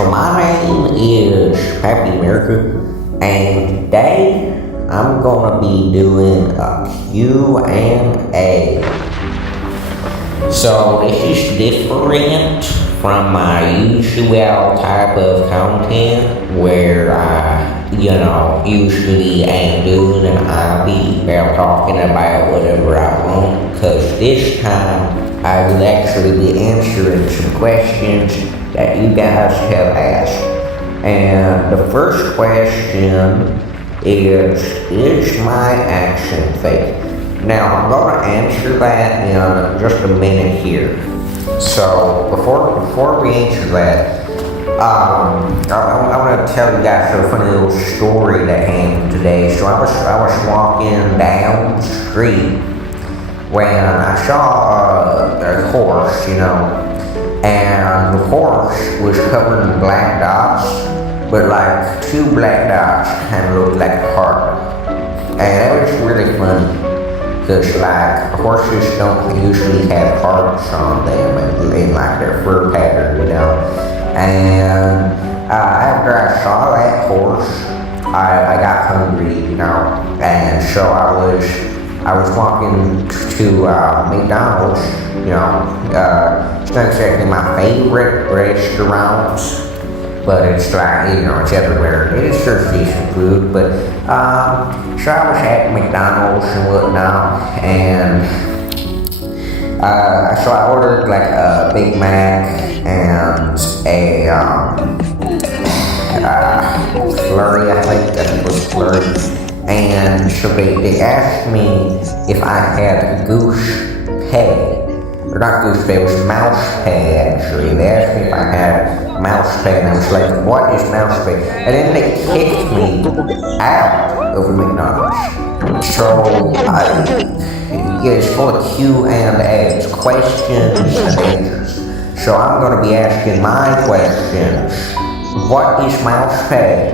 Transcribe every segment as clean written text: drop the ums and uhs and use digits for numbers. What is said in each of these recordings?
So my name is Pappy America, and today I'm gonna be doing a Q&A. So this is different from my usual type of content where I, usually am doing and I'll be talking about whatever I want. Cause this time I will actually be answering some questions that you guys have asked. And the first question is my accent fake? Now I'm gonna answer that in just a minute here. So before we answer that, I want to tell you guys a funny little story that happened today. So I was walking down the street when I saw a horse, and the horse was covered in black dots, but like two black dots kind of looked like a heart. And that was really funny, because like horses don't usually have hearts on them in like their fur pattern, And after I saw that horse, I got hungry, and so I was walking to McDonald's, it's not exactly my favorite restaurant, but it's like, it's everywhere. It serves decent food, but, so I was at McDonald's and whatnot, and, so I ordered like a Big Mac and a flurry, I think that was flurry. And so they asked me if I had goose pay. Or not goose pay, it was mouse pay actually. They asked me if I had mouse pay, and I was like, what is mouse pay? And then they kicked me out of McDonald's. So it's full of Q&A, it's questions and answers. So I'm going to be asking my questions. What is mouse pay?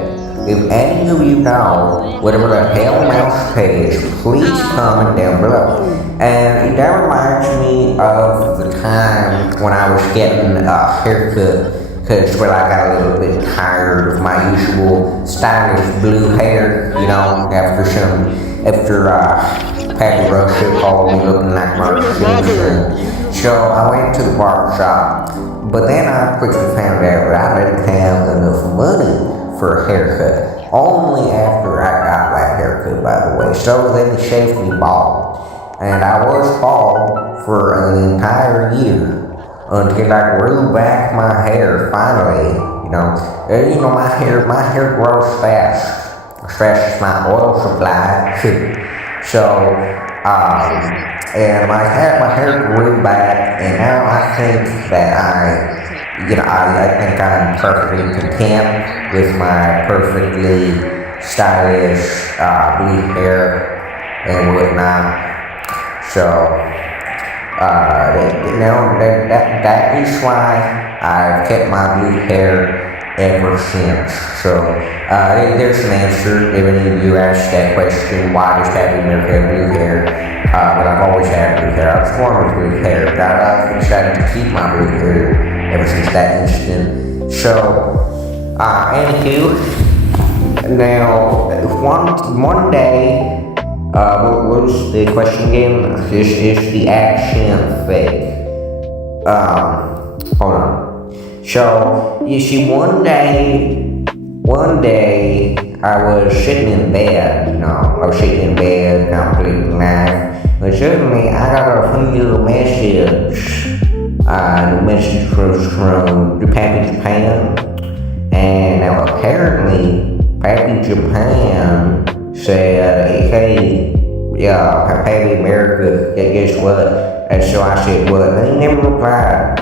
If any of you know whatever the hell mouse pay is, please comment down below. And that reminds me of the time when I was getting a haircut, because I got a little bit tired of my usual stylish blue hair, after Pappy Russia called me looking like Mark Simpson. So I went to the barber shop, but then I quickly found out that I didn't have enough money for a haircut. Only after I got that haircut, by the way. So then they shaved me bald. And I was bald for an entire year until I grew back my hair finally. My hair grows fast. As fast as my oil supply. So, and my hair grew back, and now I think that I think I'm perfectly content with my perfectly stylish blue hair and whatnot. So, that is why I've kept my blue hair ever since. So, there's an answer. If any of you asked that question, why does Pappy America have blue hair? But I've always had blue hair. I was born with blue hair, but I've decided to keep my blue hair ever since that instant. So, anywho, now, one day, what was the question again? Is the accent fake? Hold on. So, you see, one day, I was sitting in bed, I was sitting in bed, completely nice, but suddenly I got a funny little message. The message was from Pappy Japan, and now apparently Pappy Japan said, hey, Pappy America, guess what? And so I said, what? And he never replied.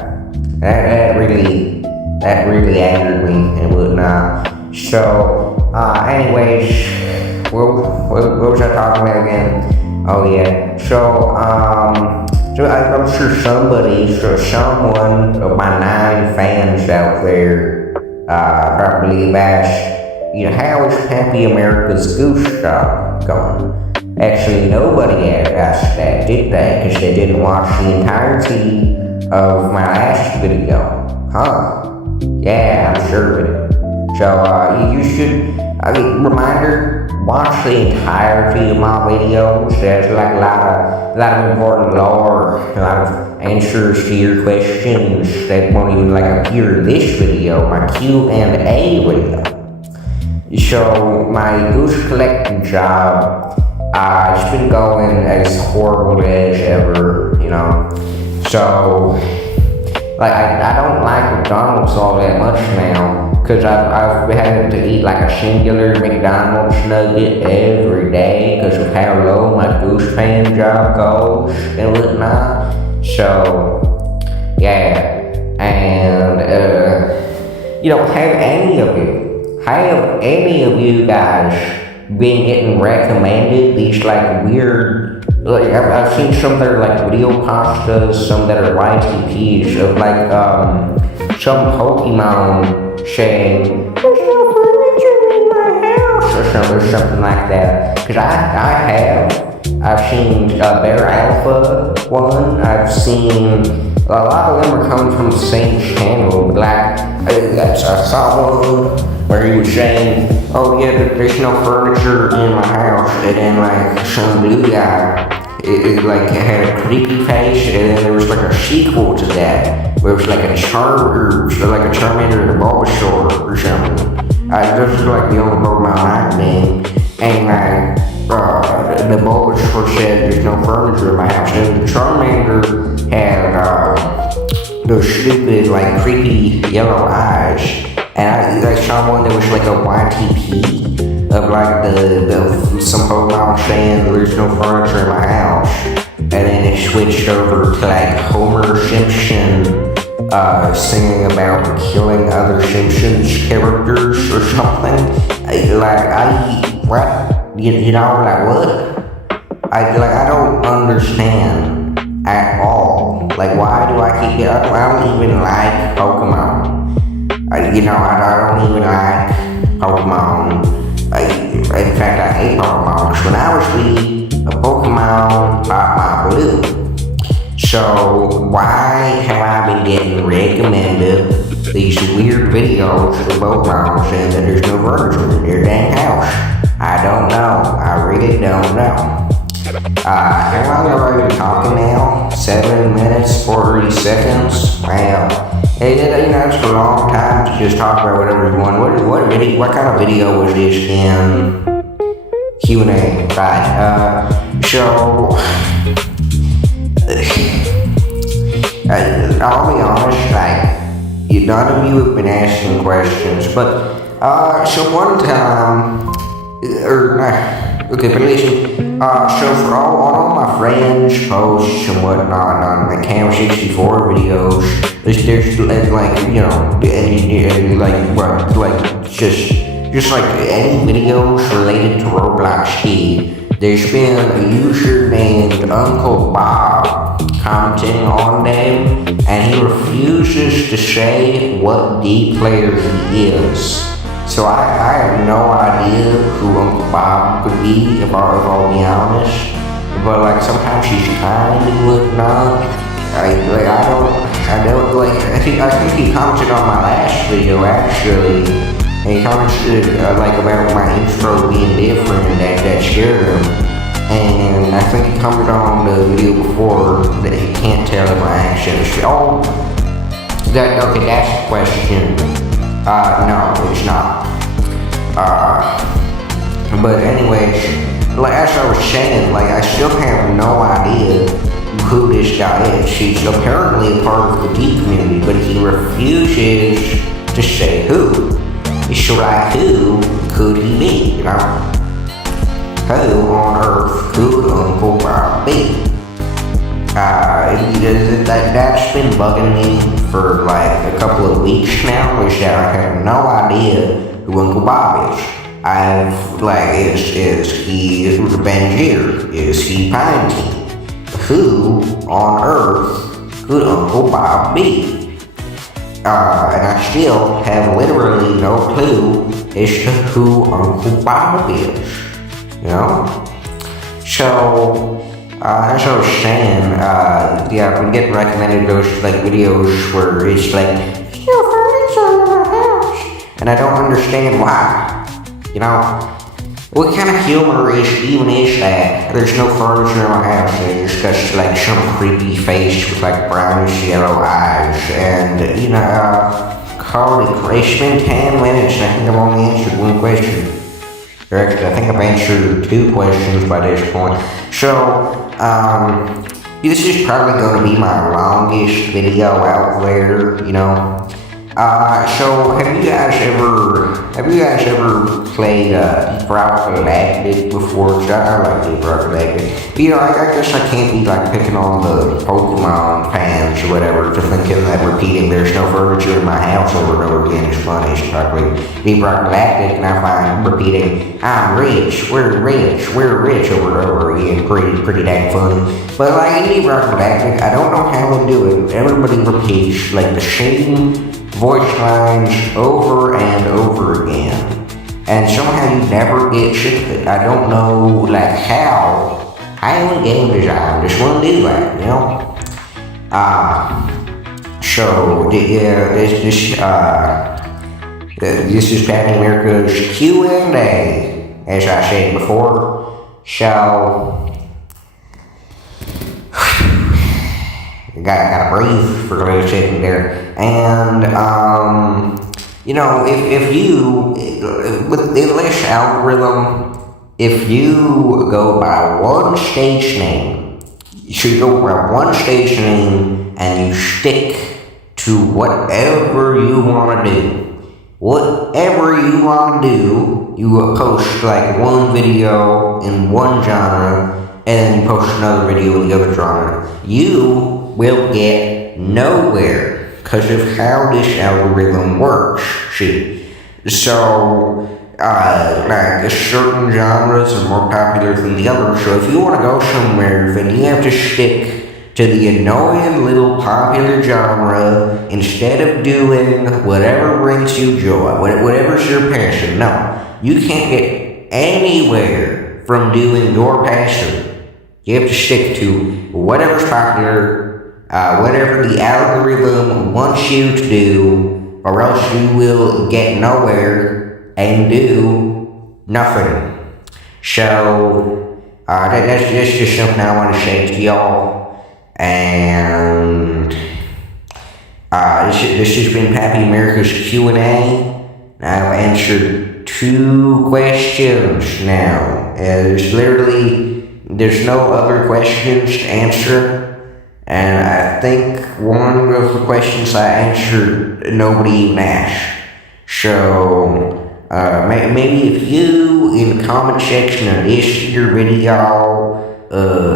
That really angered me and whatnot. So, anyways, what was I talking about again? Oh yeah. So I'm sure someone of my 9 fans out there probably asked, how is Pappy America's goose stop going? Actually, nobody asked that, did they? Because they didn't watch the entirety of my last video. Huh? Yeah, I'm sure of it. So, you should, reminder, watch the entirety of my videos. There's like a lot of important lore, a lot of answers to your questions that won't even like appear in this video, my Q&A video. So, my goose collecting job, it's been going as horrible as ever, So, like, I don't like McDonald's all that much now, because I've had to eat like a singular McDonald's nugget every day because of how low my goose pan job goes and whatnot. So, yeah, and, have any of you guys been getting recommended these like weird, like I've seen some that are like video pastas, some that are YTPs of like some Pokemon saying there's no furniture in my house or something like that. Cause I've seen Bear Alpha one. I've seen a lot of them are coming from the same channel. Like I saw one where he was saying, oh yeah, there's no furniture in my house, and then like some blue guy, it like had a creepy face, and then there was like a sequel to that, where it was like a Charmander and a Bulbasaur or something. This is like the only Pokemon I've named, and the Bulbasaur said there's no furniture in my house, and the Charmander had those stupid like creepy yellow eyes. And I saw one that was like a YTP of like some Pokemon saying there's no furniture in my house, and then it switched over to like Homer Simpson singing about killing other Simpsons characters or something. What? Like what? I don't understand at all. Like, why do I keep it? I don't even like Pokemon. I don't even like Pokemon. In fact, I hate Pokemon. Because when I was wee, a Pokemon popped my blue. So why have I been getting recommended these weird videos of Pokemon saying that there's no furniture in their dang house? I don't know. I really don't know. How long have I been talking now? 7 minutes, 40 seconds? Wow. Hey, it's a long time to just talk about whatever you want. What kind of video was this in Q&A? Right. I'll be honest, like, none of you have been asking questions, but, so one time, okay, but listen, so for all my friends' posts and whatnot on the Cam 64 videos, there's like, just like any videos related to Roblox Key, there's been a user named Uncle Bob commenting on them, and he refuses to say what D player he is. So I have no idea who Uncle Bob could be, if I'll be honest. But like sometimes he's kind and whatnot. I think he commented on my last video actually. And he commented like about my intro being different and that scared him. And I think he commented on the video before that he can't tell if my accent is okay, that's the question. No, it's not. But anyways, like as I was saying, like I still have no idea who this guy is. He's apparently a part of the D community, but he refuses to say who. So like, who could he be, Who on earth could Uncle Bob be? That's been bugging me for like a couple of weeks now, is that I have no idea who Uncle Bob is. Is he Benjir? Is he Pine Team? Who on earth could Uncle Bob be? And I still have literally no clue as to who Uncle Bob is, So, as I was saying, I've been getting recommended those like videos where it's like, no furniture and I don't understand why. You know, what kind of humor is that? There's no furniture in my house. It's just like some creepy face with like brownish yellow eyes. And, holy crap, it's been 10 minutes and I think I've only answered one question. Or actually, I think I've answered 2 questions by this point. So, this is probably going to be my longest video out there, so have you guys ever played Deep Rock Galactic before? I like Deep Rock Galactic. I guess I can't be like picking on the Pokemon fans or whatever for thinking that repeating "there's no furniture in my house" over and over again is funny. It's probably Deep Rock Galactic, and I find repeating "I'm rich, we're rich over and over again pretty dang funny. But like in Deep Rock Galactic, I don't know how they do it. Everybody repeats like the same voice lines over and over again, and somehow you never get sick of it. I don't know, like how in game design just wouldn't do that, So yeah, this is Pappy America's Q&A, as I said before. So gotta breathe for a little second there. And, if you, with this algorithm, if you go by one stage name, and you stick to whatever you want to do, you post like one video in one genre, and then you post another video in the other genre, you will get nowhere because of how this algorithm works. See, so like certain genres are more popular than the others. So if you want to go somewhere, then you have to stick to the annoying little popular genre instead of doing whatever brings you joy, whatever's your passion. No, you can't get anywhere from doing your passion. You have to stick to whatever's popular, whatever the algorithm wants you to do, or else you will get nowhere and do nothing. So, that's just something I want to say to y'all. And this has been Pappy America's Q&A. I've answered 2 questions now. There's no other questions to answer, and I think one of the questions I answered, nobody even asked. So, maybe if you, in the comment section of this your video,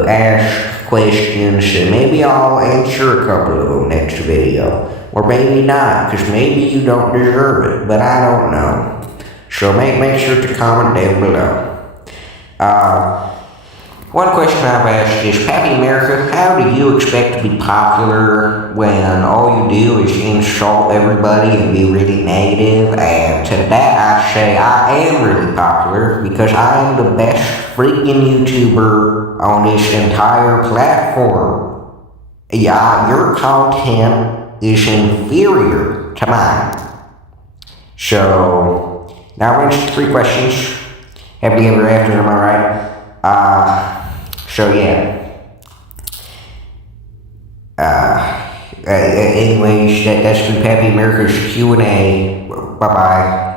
ask questions, and maybe I'll answer a couple of them next video. Or maybe not, because maybe you don't deserve it, but I don't know. So make sure to comment down below. One question I've asked is, Pappy America, how do you expect to be popular when all you do is insult everybody and be really negative? And to that I say I am really popular because I am the best freaking YouTuber on this entire platform. Yeah, your content is inferior to mine. So, now I've answered 3 questions. Happy ever after, am I right? So yeah. Anyways, that's been Pappy America's Q&A. Bye-bye.